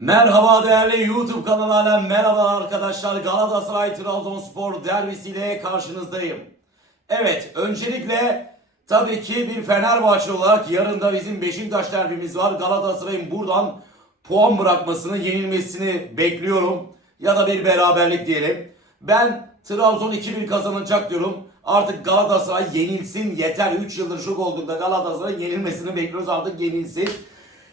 Merhaba değerli YouTube kanalıyla merhaba arkadaşlar Galatasaray Trabzonspor derbisiyle karşınızdayım. Evet öncelikle tabii ki bir Fenerbahçe olarak yarın da bizim Beşiktaş derbimiz var. Galatasaray'ın buradan puan bırakmasını yenilmesini bekliyorum. Ya da bir beraberlik diyelim. Ben Trabzon 2-1 kazanacak diyorum. Artık Galatasaray yenilsin yeter. 3 yıldır şok olduğunda Galatasaray yenilmesini bekliyoruz artık yenilsin.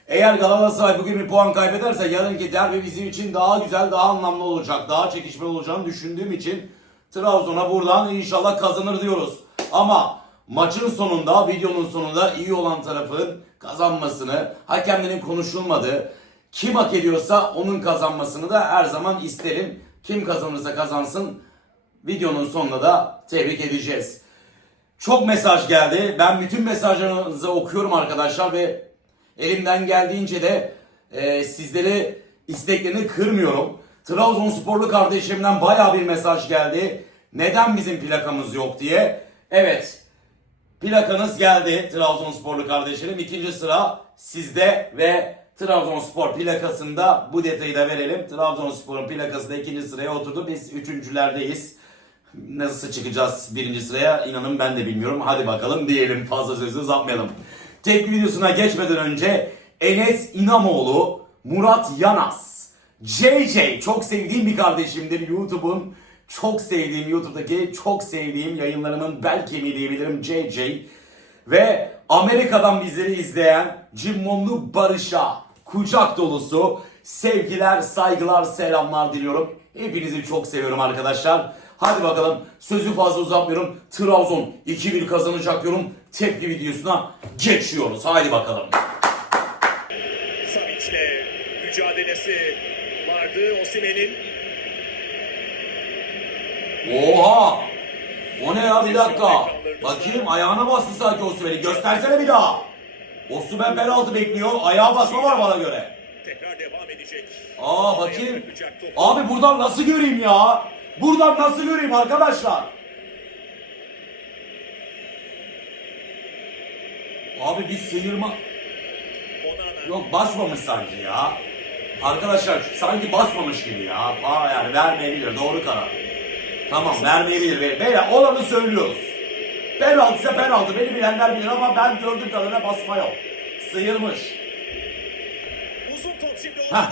Eğer Galatasaray bugün bir puan kaybederse yarınki derbi bizim için daha güzel, daha anlamlı olacak, daha çekişmeli olacağını düşündüğüm için Trabzon'a buradan inşallah kazanır diyoruz. Ama maçın sonunda, videonun sonunda iyi olan tarafın kazanmasını, hakemlerin konuşulmadığı, kim hak ediyorsa onun kazanmasını da her zaman isterim. Kim kazanırsa kazansın videonun sonunda da tebrik edeceğiz. Çok mesaj geldi. Ben bütün mesajlarınızı okuyorum arkadaşlar ve elimden geldiğince de e, sizleri isteklerini kırmıyorum. Trabzonsporlu kardeşimden baya bir mesaj geldi. Neden bizim plakamız yok diye. Evet. Plakanız geldi Trabzonsporlu kardeşlerim. İkinci sıra sizde ve Trabzonspor plakasında bu detayı da verelim. Trabzonspor'un plakası da ikinci sıraya oturdu. Biz üçüncülerdeyiz. Nasıl çıkacağız birinci sıraya inanın ben de bilmiyorum. Hadi bakalım diyelim fazla sözü uzatmayalım. Tepki videosuna geçmeden önce Enes İnamoğlu, Murat Yanas, JJ çok sevdiğim bir kardeşimdir YouTube'un. Çok sevdiğim YouTube'daki çok sevdiğim yayınlarımın bel kemiği diyebilirim JJ. Ve Amerika'dan bizleri izleyen Cimmonlu Barış'a kucak dolusu sevgiler, saygılar, selamlar diliyorum. Hepinizi çok seviyorum arkadaşlar. Hadi bakalım sözü fazla uzatmıyorum. Trabzon 2-1 kazanacak diyorum. Tepki videosuna geçiyoruz. Haydi bakalım. Savic'le mücadelesi vardı Osimhen'in. Oha! O ne ya bir dakika. Bakayım ayağına bastı sanki Osimhen'i. Göstersene bir daha. Osimhen penaltı bekliyor. Ayağa basma var bana göre. Tekrar devam edecek. Aa bakayım. Abi buradan nasıl göreyim ya? Buradan nasıl göreyim arkadaşlar? Abi bir sıyırma... Yok basmamış sanki ya. Arkadaşlar sanki basmamış gibi ya. Aa yani vermeyebilir doğru karar. Tamam vermeyebilir. Be- Beyler olanı söylüyoruz. Penaltı ise penaltı. Beni bilenler bilir ama ben gördüğüm kadarıyla basma yok. Sıyırmış. Uzun top şimdi Hah.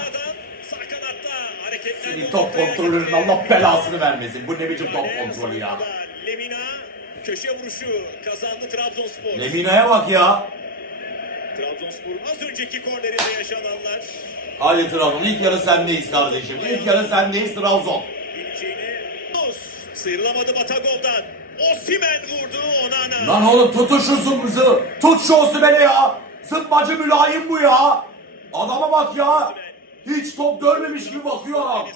Senin top kontrolörünün Allah belasını vermesin. Bu ne biçim top kontrolü ya. Lemina köşe vuruşu kazandı Trabzonspor. Lemina'ya bak ya. Trabzonspor'un az önceki kornerinde yaşananlar. Hadi Trabzon ilk yarı sendeyiz kardeşim. İlk yarı sendeyiz Trabzon. Sıyrılamadı Batagol'dan. Osimhen vurdu Onana. Lan oğlum tutun şu zımbızı. Tut şu Osimhen'i ya. Zımbacı mülayim bu ya. Adama bak ya. Hiç top görmemiş gibi bakıyor adam.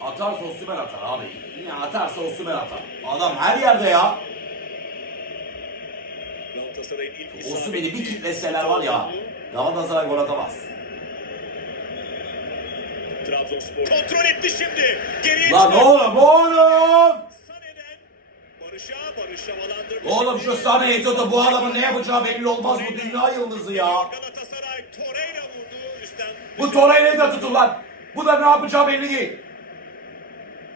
Atarsa Osimhen atar abi. Yine atarsa Osimhen atar. Adam her yerde ya. Osimhen'i bir kitleseler var ya. Galatasaray gol atamaz. Trabzonspor kontrol etti şimdi. Geriye Lan oğlum oğlum. Barış'a Barış havalandırdı. Oğlum şu Sané Eto'da bu adamın ne yapacağı belli olmaz. Bu dünya yıldızı ya. Bu Torreira'yı da tutun lan. Bu da ne yapacağı belli değil.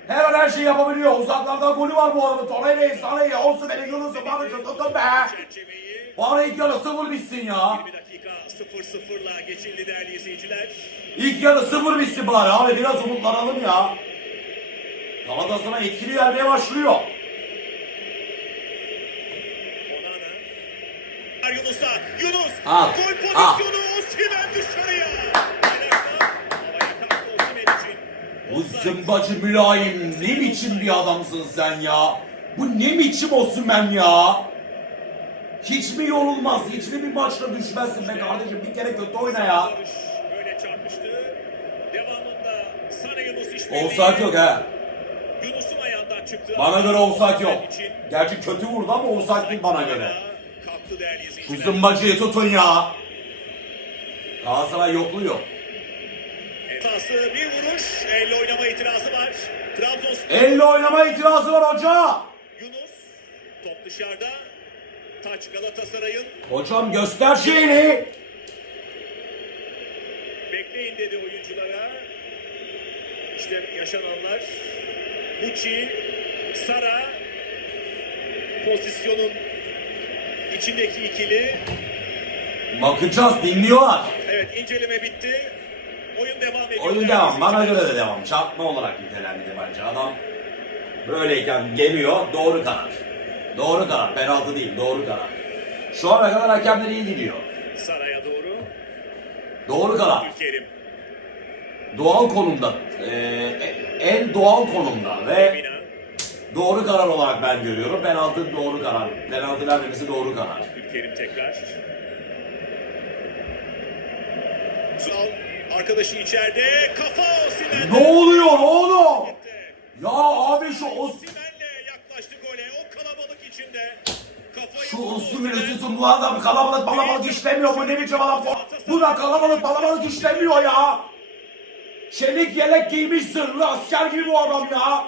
Her an her şeyi yapabiliyor. Uzaklardan golü var bu adamın. Torreira'yı, Sané'yi, Osimhen'i, Yunus'u, Barış'ı tutun be. Bari ilk yarı sıfır bitsin ya. 20 dakika 0-0'la geçildi değerli izleyiciler. İlk yarı sıfır bitsin bari abi. Biraz umutlanalım ya. Galatasaray etkili gelmeye başlıyor. Yunus'a. Yunus. Al, Gol al. pozisyonu Osimhen dışarıya. Ayakta havaya kalktı Osimhen için. Bu zımbacı mülayim ne biçim bir adamsın sen ya? Bu ne biçim Osimhen ya? Hiç mi yorulmaz? Hiç mi bir maçta düşmezsin be kardeşim? Bir kere kötü oyna ya. Böyle çarpıştı. Devamında Sana Yunus işbirliği. Offside yok ha. Yunus'un ayağından çıktı. Bana göre offside yok. Gerçi kötü vurdu ama offside değil bana göre. Şu zımbacıyı tutun ya. Galatasaray yokluyor. Esası bir vuruş. Elle oynama itirazı var. Trabzonspor Elle oynama itirazı var hoca. Yunus. Top dışarıda. Taç Galatasaray'ın. Hocam göster şeyini. bekleyin dedi oyunculara. İşte yaşananlar. Muçi, Sara pozisyonun içindeki ikili. Bakacağız dinliyorlar. Evet inceleme bitti. Oyun devam ediyor. Oyun devam. Bana göre de devam. Çarpma olarak nitelendirdi bence. Adam böyleyken geliyor. Doğru karar. Doğru karar. Penaltı değil. Doğru karar. Şu ana kadar hakemler iyi gidiyor. Sara'ya doğru. Doğru karar. Abdülkerim. Doğal konumda. Ee, en doğal konumda ve doğru karar olarak ben görüyorum. Penaltı doğru karar. Penaltı vermemesi doğru karar. Abdülkerim tekrar. Zal arkadaşı içeride. Kafa Osimhen'de. Ne oluyor oğlum? Ya abi şu Os Osimhen'le yaklaştı gole. O kalabalık içinde. Kafayı şu Osimhen. tutun bu adam kalabalık balabalık işlemiyor bu ne biçim adam bu? Da kalabalık balabalık işlemiyor ya. Çelik yelek giymiş zırhlı asker gibi bu adam ya.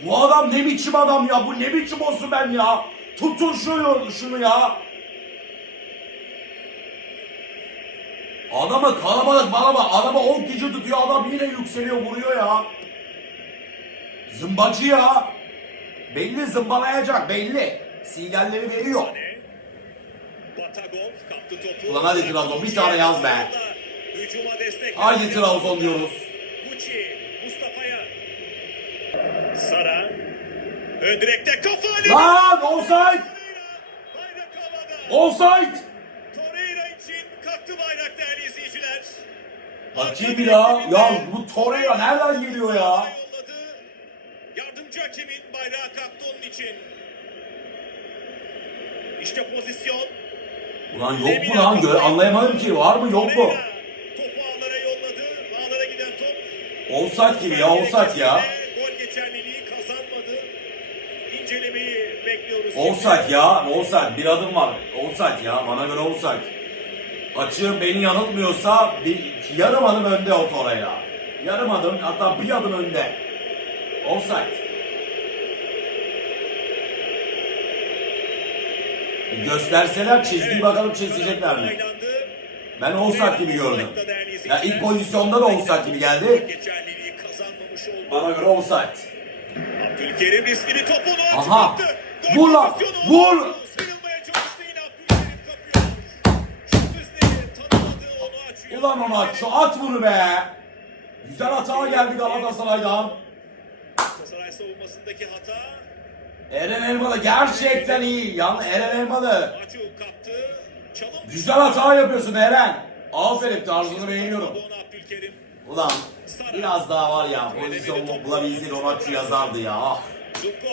Bu adam ne biçim adam ya bu ne biçim Osman ya. Tutun şunu, şunu ya. Adamı kalabalık balama adama 10 kişi tutuyor adam yine yükseliyor vuruyor ya. Zımbacı ya. Belli zımbalayacak belli. Sinyalleri veriyor. Ulan hadi Trabzon, bir tane yaz be. Haydi Trabzon diyoruz. Sara. Ön direkte kafa. Lan offside! Offside! Torreira için kalktı bayrak değerli izleyiciler. Bir ya. Ya bu Torreira nereden geliyor ya? Yardımcı hakemin bayrağı kalktı onun için. İşte pozisyon. Ulan yok mu lan? Gö- Anlayamadım ki. Var mı yok mu? Topu ağlara yolladı. Ağlara giden top. Offside gibi ya offside ya. İncelemeyi bekliyoruz. Offside ya. Offside. Bir adım var. Offside ya. Bana göre offside. Açığım beni yanıltmıyorsa bir yarım adım önde o Torreira. Yarım adım hatta bir adım önde. E Gösterseler çizgiyi bakalım çizecekler mi? Ben offside gibi gördüm. Ya ilk pozisyonda da offside gibi geldi. Bana göre offside. Abdülkerim riskli bir topu onu Aha! çıkarttı. Vur lan! Vur! Tanımadı onu. Ulan ona şu at bunu be. Güzel hata geldi Galatasaray'dan. Galatasaray savunmasındaki hata. Eren Elmalı gerçekten iyi. Yalnız Eren Elmalı. Güzel hata yapıyorsun Eren. Aferin tarzını beğeniyorum. Ulan biraz daha var ya pozisyon bulabilseydi o maçı yazardı ya. Ah. Zubko.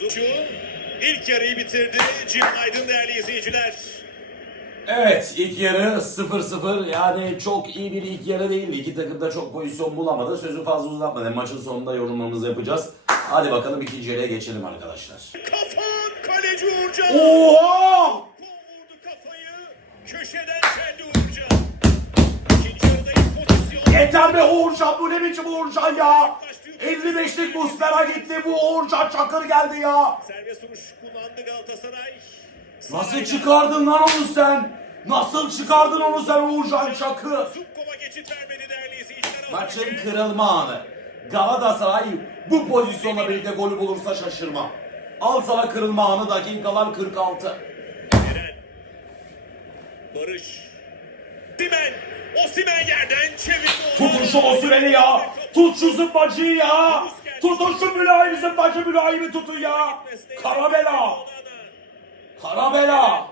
Zubcu ilk yarıyı bitirdi. Cihan Aydın değerli izleyiciler. Evet ilk yarı 0-0 yani çok iyi bir ilk yarı değildi. İki takım da çok pozisyon bulamadı. Sözü fazla uzatmadan maçın sonunda yorumlarımızı yapacağız. Hadi bakalım ikinci yarıya geçelim arkadaşlar. Kafan kaleci Uğurcan. Oha! Vurdu kafayı. Köşeden çeldi Uğurcan. İkinci yarıda ilk pozisyon. Yeter be Uğurcan bu ne biçim Uğurcan ya? 55'lik Muslera gitti bu Uğurcan Çakır geldi ya. Serbest vuruş kullandı Galatasaray. Nasıl çıkardın lan onu sen? Nasıl çıkardın onu sen Uğurcan Çakır? Maçın kırılma anı. Galatasaray bu pozisyonla birlikte golü bulursa şaşırma. Al sana kırılma anı dakikalar 46. Eren. Barış. Simen. Osimen yerden çevirdi. Tutun şu Osimhen'i ya. Tut şu zımbacıyı ya. Tutun şu mülayimi zımbacı mülayimi tutun ya. Karabela. Karabela.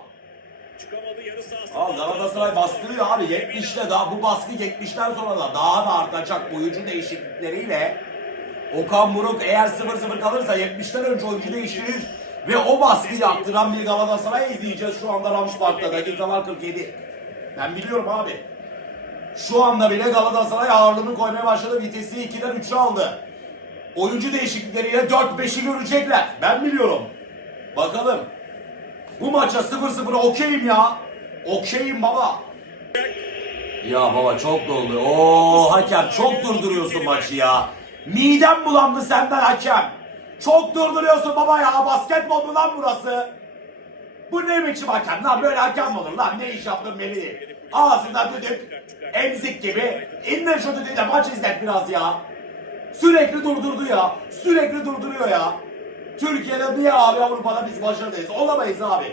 Al Galatasaray bastırıyor abi 70'te daha bu baskı 70'ten sonra da daha da artacak oyuncu değişiklikleriyle. Okan Buruk eğer 0-0 kalırsa 70'ten önce oyuncu değiştirir ve o baskıyı arttıran bir Galatasaray izleyeceğiz şu anda Ramspark'ta dakikalar 47. Ben biliyorum abi. Şu anda bile Galatasaray ağırlığını koymaya başladı. Vitesi 2'den 3'e aldı. Oyuncu değişiklikleriyle 4-5'i görecekler. Ben biliyorum. Bakalım. Bu maça 0-0 okeyim ya. Okeyim baba. Ya baba çok doldu. Oo hakem çok durduruyorsun maçı ya. Midem bulandı senden hakem. Çok durduruyorsun baba ya. Basketbol mu lan burası? Bu ne biçim hakem lan böyle hakem mi olur lan ne iş yaptın Melih? Ağzından düdük emzik gibi. İndir şu düdüğü de maç izlet biraz ya. Sürekli durdurdu ya. Sürekli durduruyor ya. Türkiye'de niye abi Avrupa'da biz başarılıyız? Olamayız abi.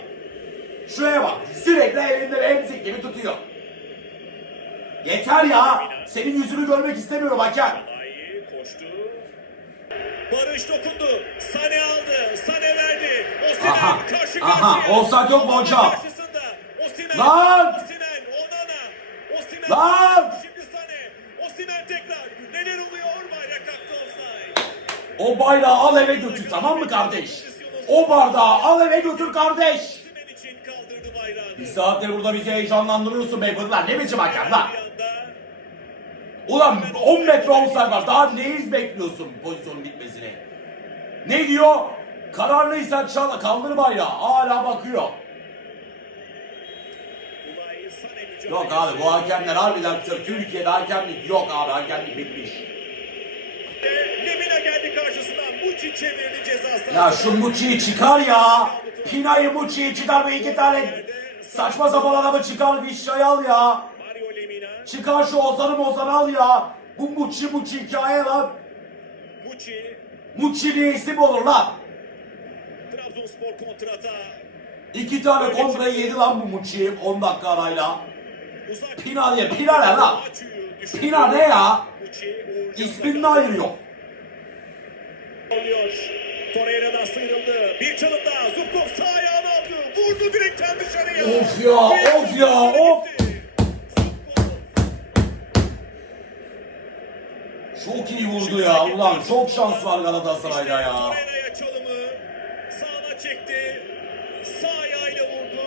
Şuraya bak. Sürekli elinde emzik gibi tutuyor. Yeter ya. Senin yüzünü görmek istemiyorum hakem. Barış dokundu. Sane aldı. Sane verdi. Osimhen Aha, karşı aha, karşıya. offside yok mu hocam? Osimhen. Lan! Osimhen. Onana. Osimhen. Lan! Şimdi Sane. Osimhen tekrar. Neler oluyor? Bayrak kalktı offside. O bayrağı al eve götür tamam mı kardeş? O bardağı al eve götür kardeş. Bir saattir burada bizi heyecanlandırıyorsun be lan. Ne biçim hakem lan? Bir anda Ulan 10 metre offside var. Daha neyiz bekliyorsun pozisyonun bitmesini? Ne diyor? Kararlıysan çal kaldır bayrağı. Hala bakıyor. Yok abi bu hakemler harbiden Türkiye'de hakemlik yok abi hakemlik bitmiş. Lemina geldi karşısına. Muçi çevirdi ceza sahasına. Ya şu Muçi'yi çıkar ya. Pina'yı Muçi'yi çıkar ve iki tane saçma sapan adamı çıkar bir şey al ya. Çıkar şu Ozan'ı Mozan'ı al ya. Bu Muçi Muçi hikaye lan. Muçi. Muçi diye isim olur lan. Trabzonspor kontrata. İki tane kontra yedi lan bu Muçi 10 dakika arayla. Uzak. Pina diye. Pina ne lan? Pina ne ya? Muçi. Uğurcan İsmini de Zafer ayırıyor. Oluyor. Torreira'dan sıyrıldı. Bir çalım daha. Zubkov sağ ayağını aldı. Vurdu direkten dışarıya. Of ya, of ya, of. Çok iyi vurdu ya. Ulan çok şans var Galatasaray'da ya. Çalımı. Sağına çekti. Sağ ayağıyla vurdu.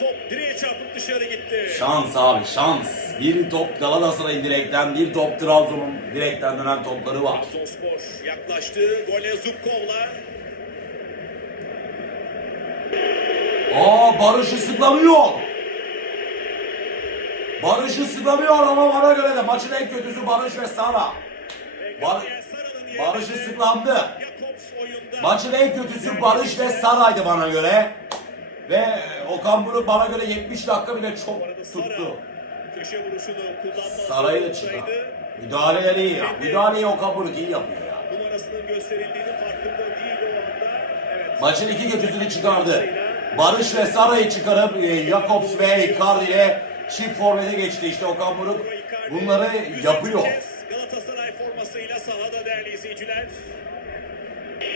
Top direğe çarpıp dışarı gitti. Şans abi şans. Bir top Galatasaray'ın direkten, bir top Trabzon'un direkten dönen topları var. Trabzonspor yaklaştı. Gole Zubkov'la. Aa Barış ıslıklamıyor. Barış ıslıklamıyor ama bana göre de maçın en kötüsü Barış ve Sara. Bar- Gabriel Sara'nın yerine Barış ıslıklandı. Jakobs oyunda. Maçın en kötüsü Barış ve Sara'ydı bana göre. Ve Okan Buruk bana göre 70 dakika bile çok tuttu. Saray'ı da çıkar. Müdahaleleri iyi ya. Müdahaleyi Okan Buruk iyi yapıyor ya. Numarasının gösterildiğinin farkında değil o anda. Evet. Maçın iki kötüsünü çıkardı. Barış ve Sara'yı çıkarıp e, Jakobs ve Icardi ile çift forvete geçti işte Okan Buruk. Bunları yapıyor. Galatasaray formasıyla sahada değerli izleyiciler.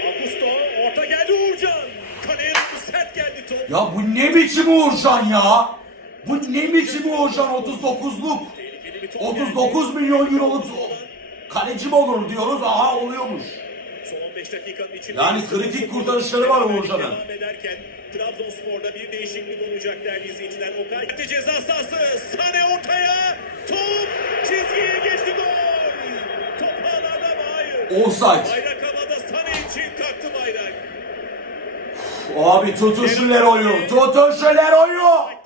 Augusto orta geldi Uğurcan. Kaleye sert geldi top. Ya bu ne biçim Uğurcan ya? Bu ne biçim Uğurcan 39'luk? Tehlikeli bir top 39 milyon euroluk kaleci mi olur diyoruz. Aha oluyormuş. Yani kritik kurtarışları var Uğurcan'ın. Devam ederken Trabzonspor'da bir değişiklik olacak değerli izleyiciler. Okay ceza sahası. Sane ortaya. Top çizgiye geçti gol. Top ağlarda mı? Hayır. Offside. Bayrak havada Sane için kalktı bayrak. Abi tutun şu Leroy'u. Tutun şu Leroy'u.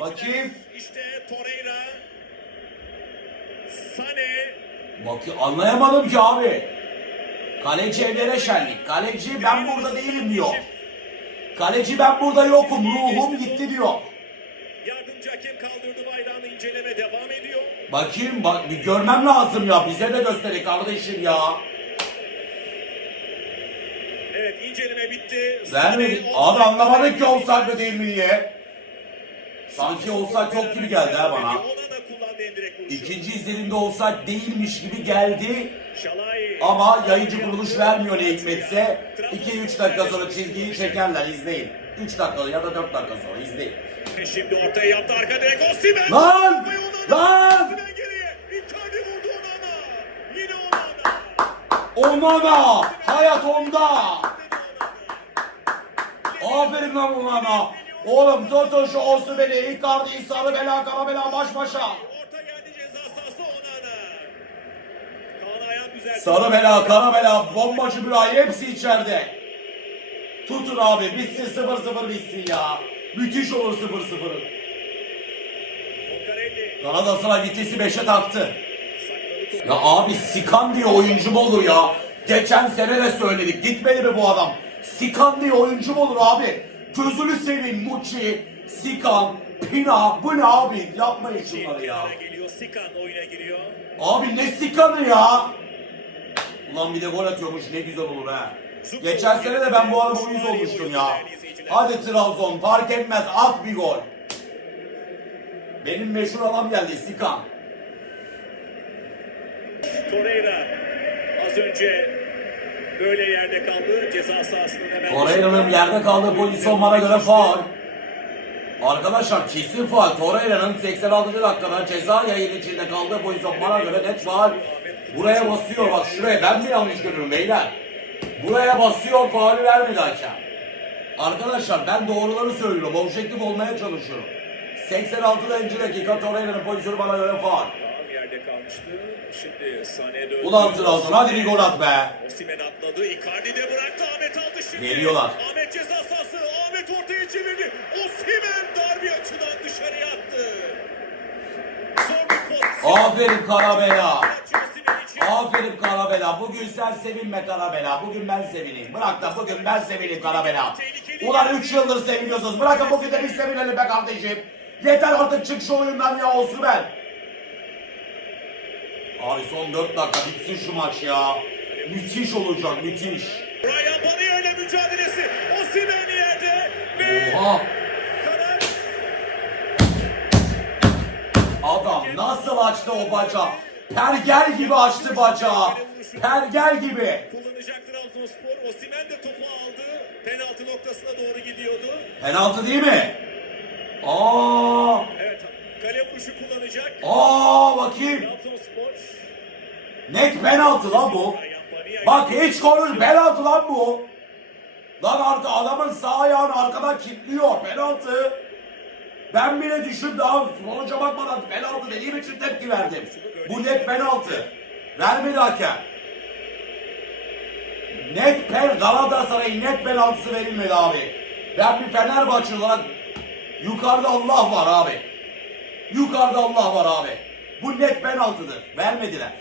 Bakayım. İşte Torreira. Sane. Bak anlayamadım ki abi. Kaleci evlere şenlik. Kaleci ben burada değilim diyor. Kaleci ben burada yokum. Ruhum gitti diyor. Yardımcı hakem kaldırdı bayrağını inceleme devam ediyor. Bakayım bak bir görmem lazım ya. Bize de gösterin kardeşim ya. Evet inceleme bitti. Vermedi. Abi anlamadık ki offside değil mi diye. Sanki offside yok gibi geldi ha bana. Ona da İkinci izlenimde offside değilmiş gibi geldi. Ama yayıncı kuruluş vermiyor ne hikmetse. 2-3 dakika sonra çizgiyi çekerler izleyin. 3 dakika ya da 4 dakika sonra izleyin. Şimdi ortaya yaptı arka direk Osimhen. Lan! Lan! Icardi Onana. Hayat onda! Aferin lan Onana! Oğlum tutun şu Osimhen'i, Icardi'yi sarı bela kara bela baş başa. Orta geldi ceza sahası Onana. Kaan Ayhan düzeltti. Sarı bela, kara bela, bombacı Müray hepsi içeride. Tutun abi, bitsin 0-0 bitsin ya. Müthiş olur 0-0. Tokarelli. Galatasaray vitesi 5'e taktı. Ya abi Sikan diye oyuncu mu olur ya? Geçen sene de söyledik. Gitmedi mi bu adam? Sikan diye oyuncu mu olur abi? Gözünü seveyim Muçi, Sikan, Pina. Bu ne abi? Yapmayın şunları ya. Sikan oyuna giriyor. Abi ne Sikan'ı ya? Ulan bir de gol atıyormuş ne güzel olur ha. Geçen sene de ben bu arada uyuz olmuştum ya. Hadi Trabzon fark etmez at bir gol. Benim meşhur adam geldi Sikan. Torreira az önce böyle yerde kaldı. Ceza sahasının hemen Torreira'nın yerde kaldığı pozisyon bana göre faul. Arkadaşlar kesin faul. Torreira'nın 86. dakikada ceza yayın içinde kaldığı pozisyon bana göre net faul. Buraya basıyor bak şuraya ben mi yanlış görüyorum beyler? Buraya basıyor faulü vermedi hakem. Arkadaşlar ben doğruları söylüyorum. Objektif olmaya çalışıyorum. 86. dakika Torreira'nın pozisyonu bana göre faul. Yerde kalmıştı. Şimdi sahneye döndü. Ulan Trabzon hadi bir gol at be. Osimhen atladı. Icardi de bıraktı. Ahmet aldı şimdi. Geliyorlar. Ahmet ceza sahası. Ahmet ortaya çevirdi. Osimhen dar bir açıdan dışarıya attı. Zor bir pozisyon. Aferin Karabela. Aferin Karabela. Bugün sen sevinme Karabela. Bugün ben sevineyim. Bırak da bugün ben sevineyim Karabela. Ulan 3 yıldır seviniyorsunuz. Bırakın bugün de biz sevinelim be kardeşim. Yeter artık çık şu oyundan ya olsun ben. Abi son 4 dakika bitsin şu maç ya. Müthiş olacak müthiş. Ryan Panaya ile mücadelesi. Osimhen yerde. Ve Oha. karar Adam nasıl açtı o bacağı? Pergel gibi açtı bacağı. Pergel gibi. kullanacak Trabzonspor. Osimhen de topu aldı. Penaltı noktasına doğru gidiyordu. Penaltı değil mi? Aa, Evet. Kale vuruşu kullanacak. aa bakayım. Net penaltı lan bu. Bak hiç konuş penaltı lan bu. Lan artık adamın sağ ayağını arkadan kilitliyor. Penaltı. Ben bile düşün daha sonuca bakmadan penaltı dediğim için tepki verdim. Bu net penaltı. Vermedi hakem. Net pen Galatasaray'ın net penaltısı verilmedi abi. Ben bir Fenerbahçe olarak yukarıda Allah var abi. Yukarıda Allah var abi. Bu net penaltıdır. Vermediler.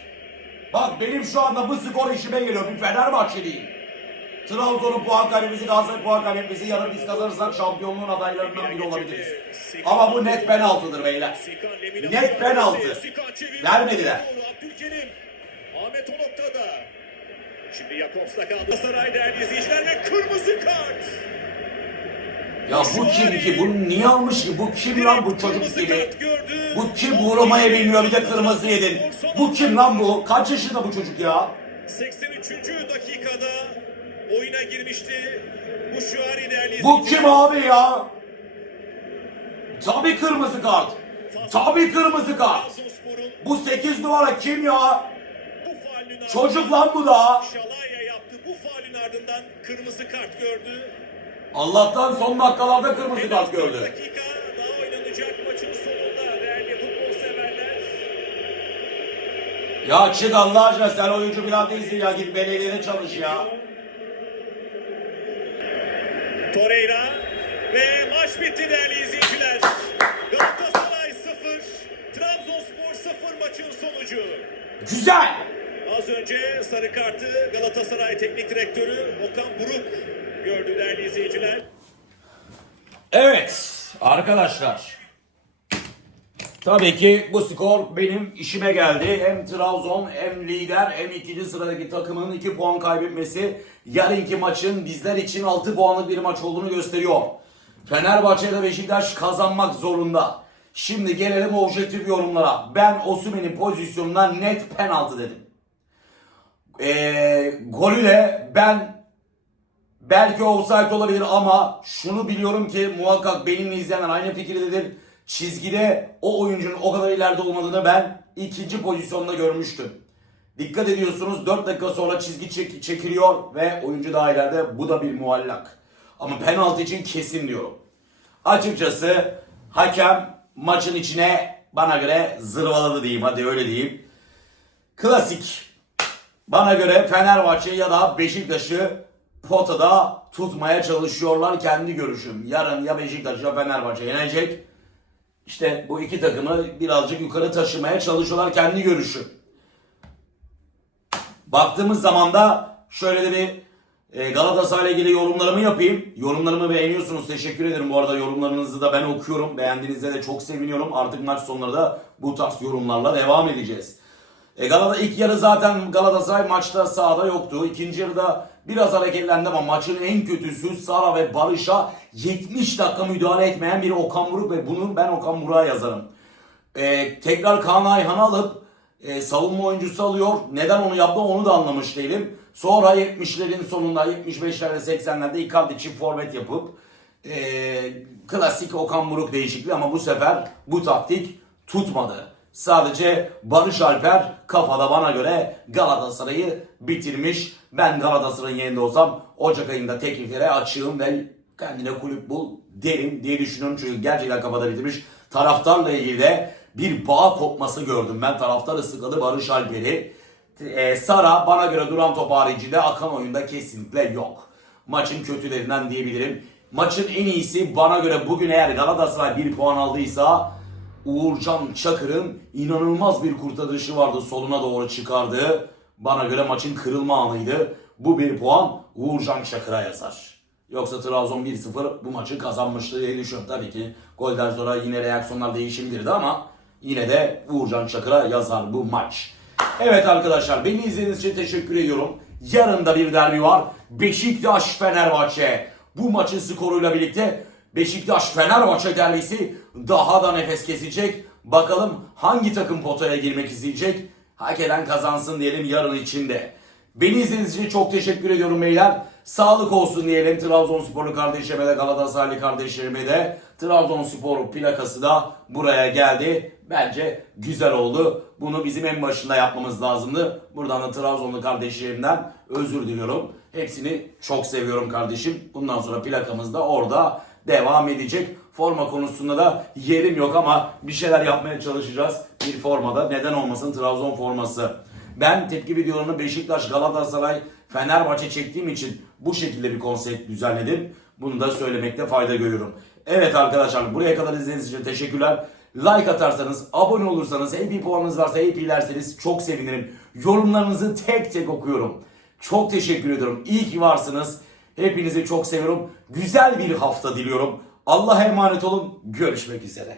Bak benim şu anda bu skor işime geliyor. Bir Fenerbahçeliyim. Trabzon'un puan kaybetmesi, Galatasaray puan kaybetmesi yarın biz kazanırsak şampiyonluğun adaylarından biri olabiliriz. Ama bu net penaltıdır beyler. Net penaltı. Vermediler. Ahmet o noktada. Şimdi Jakobs'ta kaldı. Saray değerli izleyiciler ve kırmızı kart. Ya bu kim ki? Bunu niye almış ki? Bu kim lan bu çocuk gibi? Bu kim vurmayı bilmiyor bir de kırmızı yedin. Bu kim lan bu? Kaç yaşında bu çocuk ya? 83. dakikada oyuna girmişti. Bu şuari değerli Bu kim abi ya? Tabii kırmızı kart. Tabii kırmızı kart. Bu 8 numara kim ya? Çocuk lan bu da. Şalaya yaptı. Bu faulün ardından kırmızı kart gördü. Allah'tan son dakikalarda kırmızı kart gördü. Ya çık Allah aşkına sen oyuncu falan değilsin ya git belediyede çalış ya. Torreira ve maç bitti değerli izleyiciler. Galatasaray 0, Trabzonspor 0 maçın sonucu. Güzel. Az önce sarı kartı Galatasaray Teknik Direktörü Okan Buruk gördü değerli izleyiciler. Evet arkadaşlar. Tabii ki bu skor benim işime geldi. Hem Trabzon hem lider hem ikinci sıradaki takımın 2 puan kaybetmesi yarınki maçın bizler için 6 puanlık bir maç olduğunu gösteriyor. Fenerbahçe'de Beşiktaş kazanmak zorunda. Şimdi gelelim objektif yorumlara. Ben Osimhen'in pozisyonundan net penaltı dedim. Ee, golü de ben Belki offside olabilir ama şunu biliyorum ki muhakkak benimle izleyenler aynı fikirdedir. Çizgide o oyuncunun o kadar ileride olmadığını ben ikinci pozisyonda görmüştüm. Dikkat ediyorsunuz 4 dakika sonra çizgi çek- çekiliyor ve oyuncu daha ileride bu da bir muallak. Ama penaltı için kesin diyorum. Açıkçası hakem maçın içine bana göre zırvaladı diyeyim hadi öyle diyeyim. Klasik bana göre Fenerbahçe ya da Beşiktaş'ı potada tutmaya çalışıyorlar kendi görüşüm. Yarın ya Beşiktaş ya Fenerbahçe yenecek. İşte bu iki takımı birazcık yukarı taşımaya çalışıyorlar kendi görüşüm. Baktığımız zaman da şöyle de bir E, Galatasaray'la ilgili yorumlarımı yapayım. Yorumlarımı beğeniyorsunuz. Teşekkür ederim bu arada. Yorumlarınızı da ben okuyorum. Beğendiğinizde de çok seviniyorum. Artık maç sonları da bu tarz yorumlarla devam edeceğiz. E Galata ilk yarı zaten Galatasaray maçta sahada yoktu. İkinci yarıda biraz hareketlendi ama maçın en kötüsü Sara ve Barış'a 70 dakika müdahale etmeyen bir Okan Buruk ve bunu ben Okan Buruk'a yazarım. E, tekrar Kaan Ayhan'ı alıp e, savunma oyuncusu alıyor. Neden onu yaptı onu da anlamış değilim. Sonra 70'lerin sonunda 75'lerde 80'lerde Icardi çift forvet yapıp e, klasik Okan Buruk değişikliği ama bu sefer bu taktik tutmadı. Sadece Barış Alper kafada bana göre Galatasaray'ı bitirmiş. Ben Galatasaray'ın yerinde olsam Ocak ayında tekliflere açığım ve kendine kulüp bul derim diye düşünüyorum. Çünkü gerçekten kafada bitirmiş. Taraftarla ilgili de bir bağ kopması gördüm. Ben taraftar ıslıkladı Barış Alper'i. Ee, Sara bana göre duran top haricinde akan oyunda kesinlikle yok. Maçın kötülerinden diyebilirim. Maçın en iyisi bana göre bugün eğer Galatasaray bir puan aldıysa Uğurcan Çakır'ın inanılmaz bir kurtarışı vardı soluna doğru çıkardığı. Bana göre maçın kırılma anıydı. Bu bir puan Uğurcan Çakır'a yazar. Yoksa Trabzon 1-0 bu maçı kazanmıştı diye düşünüyorum. Tabii ki golden sonra yine reaksiyonlar değişebilirdi ama yine de Uğurcan Çakır'a yazar bu maç. Evet arkadaşlar beni izlediğiniz için teşekkür ediyorum. Yarın da bir derbi var. Beşiktaş Fenerbahçe. Bu maçın skoruyla birlikte Beşiktaş Fenerbahçe derbisi daha da nefes kesecek. Bakalım hangi takım potaya girmek isteyecek? Hak eden kazansın diyelim yarın içinde. Beni izlediğiniz için çok teşekkür ediyorum beyler. Sağlık olsun diyelim Trabzonsporlu kardeşime de Galatasaraylı kardeşlerime de. Trabzonspor plakası da buraya geldi. Bence güzel oldu. Bunu bizim en başında yapmamız lazımdı. Buradan da Trabzonlu kardeşlerimden özür diliyorum. Hepsini çok seviyorum kardeşim. Bundan sonra plakamız da orada devam edecek. Forma konusunda da yerim yok ama bir şeyler yapmaya çalışacağız. Bir formada neden olmasın Trabzon forması. Ben tepki videolarını Beşiktaş, Galatasaray, Fenerbahçe çektiğim için bu şekilde bir konsept düzenledim. Bunu da söylemekte fayda görüyorum. Evet arkadaşlar buraya kadar izlediğiniz için teşekkürler. Like atarsanız, abone olursanız, AP puanınız varsa AP'lerseniz çok sevinirim. Yorumlarınızı tek tek okuyorum. Çok teşekkür ediyorum. İyi ki varsınız. Hepinizi çok seviyorum. Güzel bir hafta diliyorum. Allah'a emanet olun. Görüşmek üzere.